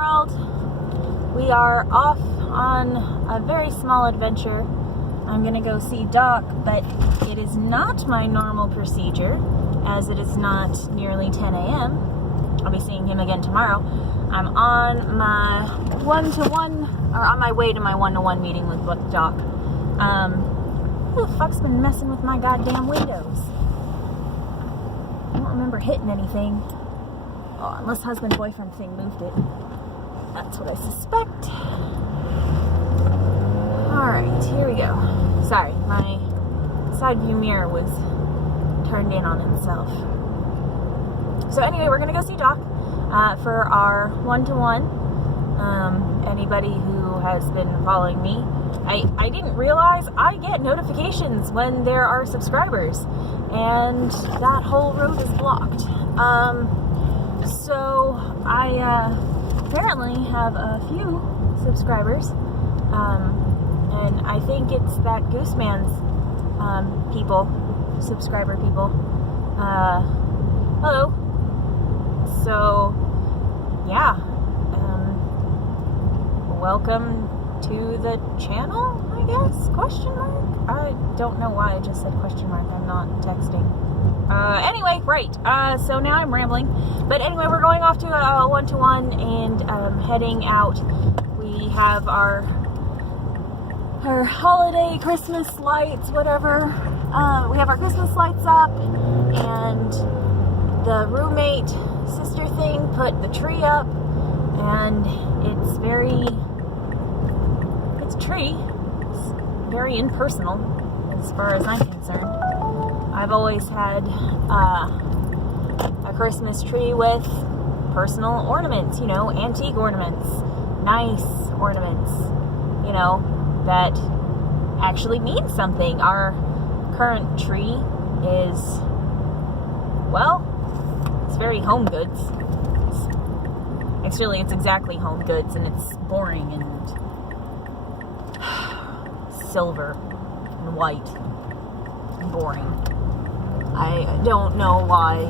world. We are off on a very small adventure. I'm gonna go see Doc, but it is not my normal procedure, as it is not nearly 10 a.m. I'll be seeing him again tomorrow. I'm on my on my way to my one-to-one meeting with Doc. Who the fuck's been messing with my goddamn windows? I don't remember hitting anything. Oh, unless husband-boyfriend thing moved it. That's what I suspect. Alright, here we go. Sorry, my side view mirror was turned in on itself. So anyway, we're going to go see Doc for our one-to-one. Anybody who has been following me, I didn't realize I get notifications when there are subscribers, and that whole road is blocked. So I apparently have a few subscribers, and I think it's that Gooseman's subscriber people. Hello. So yeah, welcome to the channel, I guess, question mark? I don't know why I just said question mark. I'm not texting. Anyway, right, so now I'm rambling, but anyway, we're going off to a one-to-one and heading out. We have our holiday Christmas lights, whatever. We have our Christmas lights up, and the roommate sister thing put the tree up, and it's a tree. It's very impersonal as far as I'm concerned. I've always had a Christmas tree with personal ornaments, antique ornaments, nice ornaments, that actually mean something. Our current tree is, well, it's very home goods. It's exactly home goods, and it's boring and silver and white and boring. I don't know why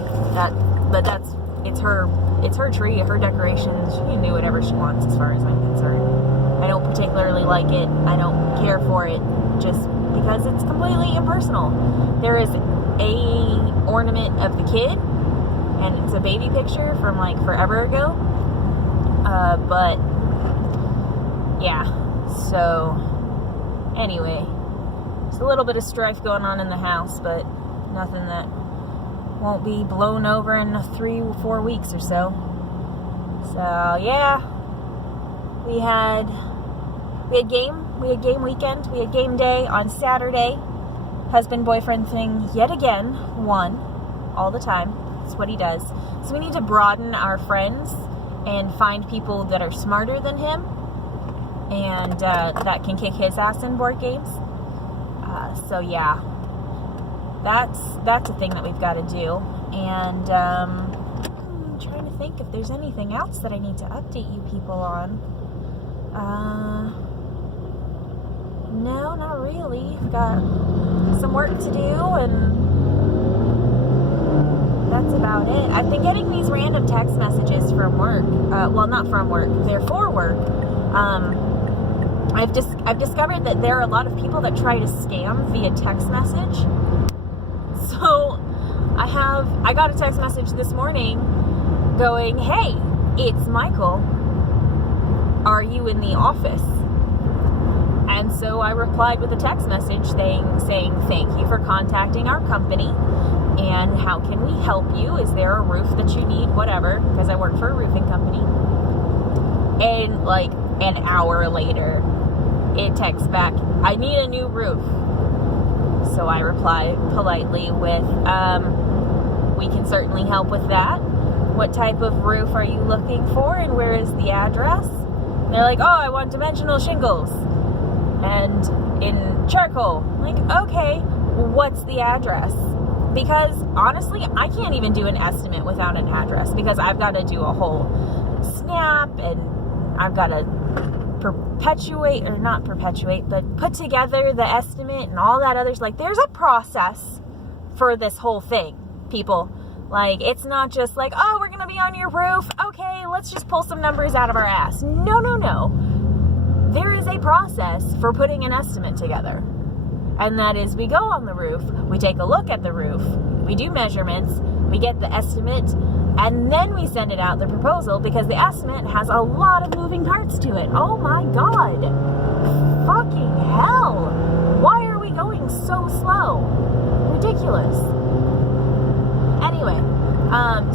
but it's her tree, her decorations. She can do whatever she wants as far as I'm concerned. I don't particularly like it. I don't care for it just because it's completely impersonal. There is a ornament of the kid, and it's a baby picture from like forever ago. But yeah, so anyway, there's a little bit of strife going on in the house, but nothing that won't be blown over in 3 or 4 weeks or so. So yeah, we had game weekend. We had game day on Saturday. Husband boyfriend thing yet again won all the time. That's what he does. So we need to broaden our friends and find people that are smarter than him and that can kick his ass in board games. So yeah, that's a thing that we've got to do. And I'm trying to think if there's anything else that I need to update you people on. No, not really. I've got some work to do, and that's about it. I've been getting these random text messages from work. Well, not from work. They're for work. I've discovered that there are a lot of people that try to scam via text message. So I got a text message this morning going, "Hey, it's Michael. Are you in the office?" And so I replied with a text message saying, "Thank you for contacting our company. And how can we help you? Is there a roof that you need? Whatever," because I work for a roofing company. And like an hour later, it texts back, "I need a new roof." So I reply politely with, "We can certainly help with that. What type of roof are you looking for, and where is the address?" And they're like, "Oh, I want dimensional shingles and in charcoal." I'm like, okay, what's the address? Because honestly, I can't even do an estimate without an address, because I've got to do a whole snap, and I've got to put together the estimate and all that others. Like, there's a process for this whole thing, people. Like, it's not just like, oh, we're going to be on your roof. Okay, let's just pull some numbers out of our ass. No. There is a process for putting an estimate together. And that is, we go on the roof, we take a look at the roof, we do measurements, we get the estimate, and then we send it out, the proposal, because the estimate has a lot of moving parts to it. Oh my God. Fucking hell. Why are we going so slow? Ridiculous. Anyway,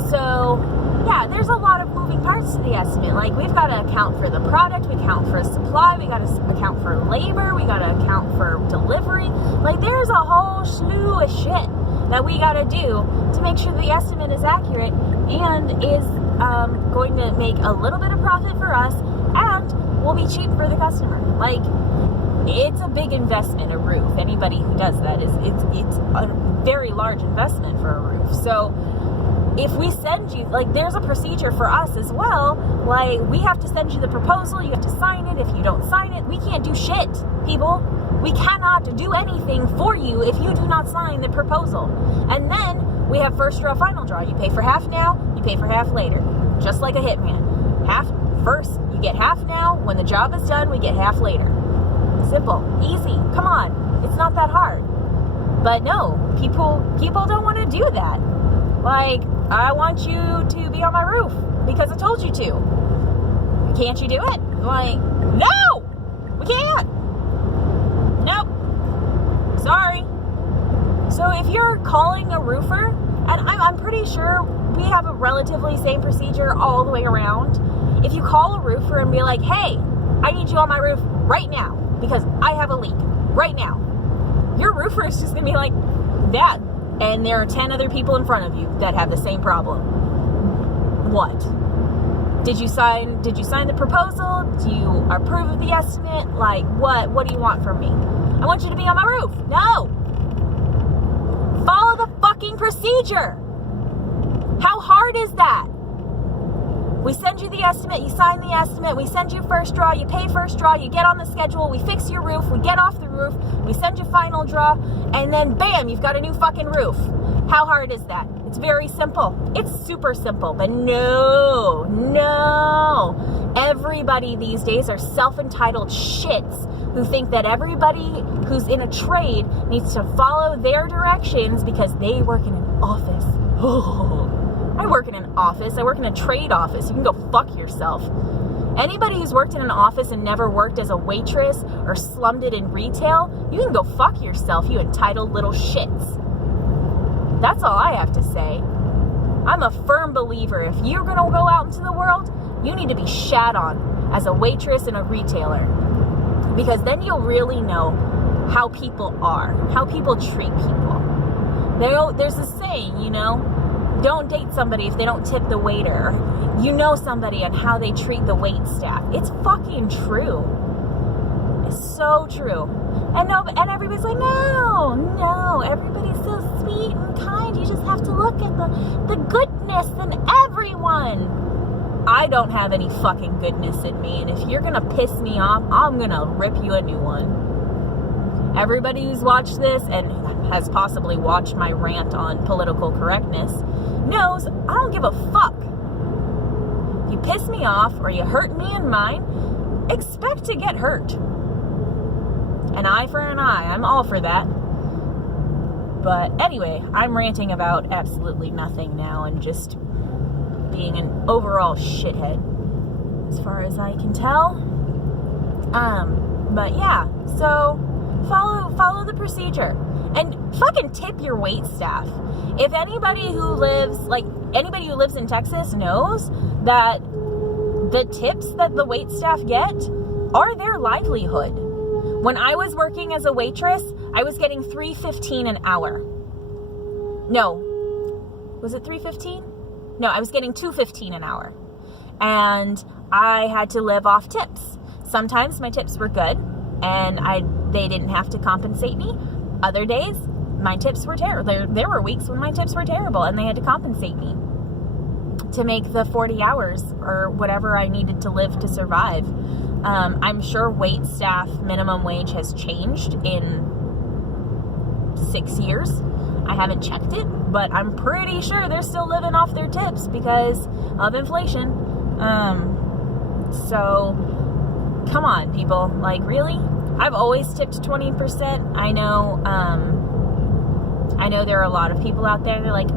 so yeah, there's a lot of moving parts to the estimate. Like, we've got to account for the product, we account for supply, we got to account for labor, we got to account for delivery. Like, there's a whole slew of shit that we got to do to make sure the estimate is accurate and is going to make a little bit of profit for us and will be cheap for the customer. Like, it's a big investment, a roof. Anybody who does that it's a very large investment for a roof. So if we send you, like, there's a procedure for us as well. Like, we have to send you the proposal, you have to sign it. If you don't sign it, we can't do shit, people. We cannot do anything for you if you do not sign the proposal. And then we have first draw, final draw. You pay for half now, you pay for half later. Just like a hitman. Half first, you get half now. When the job is done, we get half later. Simple, easy, come on. It's not that hard. But no, people don't want to do that. Like, I want you to be on my roof because I told you to. Can't you do it? Like, no! We can't! Nope. Sorry. So if you're calling a roofer, and I'm pretty sure we have a relatively same procedure all the way around. If you call a roofer and be like, hey, I need you on my roof right now because I have a leak right now. Your roofer is just going to be like, that. And there are 10 other people in front of you that have the same problem. What? Did you sign the proposal? Do you approve of the estimate? Like, what do you want from me? I want you to be on my roof. No. Follow the fucking procedure. How hard is that? We send you the estimate, you sign the estimate, we send you first draw, you pay first draw, you get on the schedule, we fix your roof, we get off the roof, we send you final draw, and then bam, you've got a new fucking roof. How hard is that? It's very simple. It's super simple, but no. Everybody these days are self-entitled shits who think that everybody who's in a trade needs to follow their directions because they work in an office. I work in an office. I work in a trade office. You can go fuck yourself. Anybody who's worked in an office and never worked as a waitress or slummed it in retail, you can go fuck yourself, you entitled little shits. That's all I have to say. I'm a firm believer. If you're going to go out into the world, you need to be shat on as a waitress and a retailer. Because then you'll really know how people are, how people treat people. There's a saying, you know, don't date somebody if they don't tip the waiter. You know somebody and how they treat the wait staff. It's fucking true. It's so true. And everybody's like, no, everybody's so sweet and kind. You just have to look at the goodness in everyone. I don't have any fucking goodness in me, and if you're gonna piss me off, I'm gonna rip you a new one. Everybody who's watched this and has possibly watched my rant on political correctness knows I don't give a fuck. You piss me off or you hurt me and mine, expect to get hurt. An eye for an eye. I'm all for that. But anyway, I'm ranting about absolutely nothing now and just being an overall shithead as far as I can tell. But yeah, so follow the procedure and fucking tip your wait staff. If anybody who lives in Texas knows that the tips that the wait staff get are their livelihood. When I was working as a waitress, I was getting $3.15 an hour. No. Was it $3.15? No, I was getting $2.15 an hour. And I had to live off tips. Sometimes my tips were good and they didn't have to compensate me. Other days, my tips were terrible. There were weeks when my tips were terrible and they had to compensate me to make the 40 hours or whatever I needed to live to survive. I'm sure wait staff minimum wage has changed in 6 years. I haven't checked it, but I'm pretty sure they're still living off their tips because of inflation. So come on, people. Like, really? I've always tipped 20%. I know there are a lot of people out there that are like,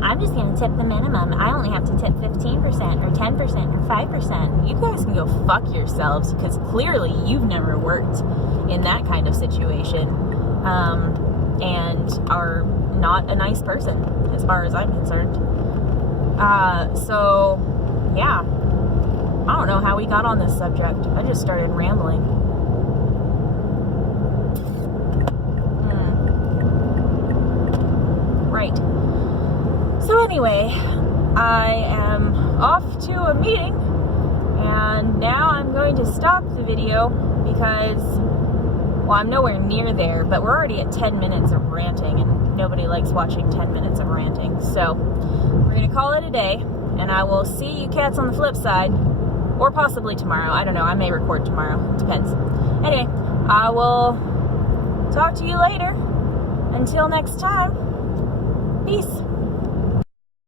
I'm just going to tip the minimum. I only have to tip 15% or 10% or 5%. You guys can go fuck yourselves because clearly you've never worked in that kind of situation and are not a nice person as far as I'm concerned. So, yeah. I don't know how we got on this subject. I just started rambling. Right. So anyway, I am off to a meeting, and now I'm going to stop the video because, well, I'm nowhere near there, but we're already at 10 minutes of ranting, and nobody likes watching 10 minutes of ranting. So we're going to call it a day, and I will see you cats on the flip side, or possibly tomorrow. I don't know. I may record tomorrow. It depends. Anyway, I will talk to you later. Until next time, peace.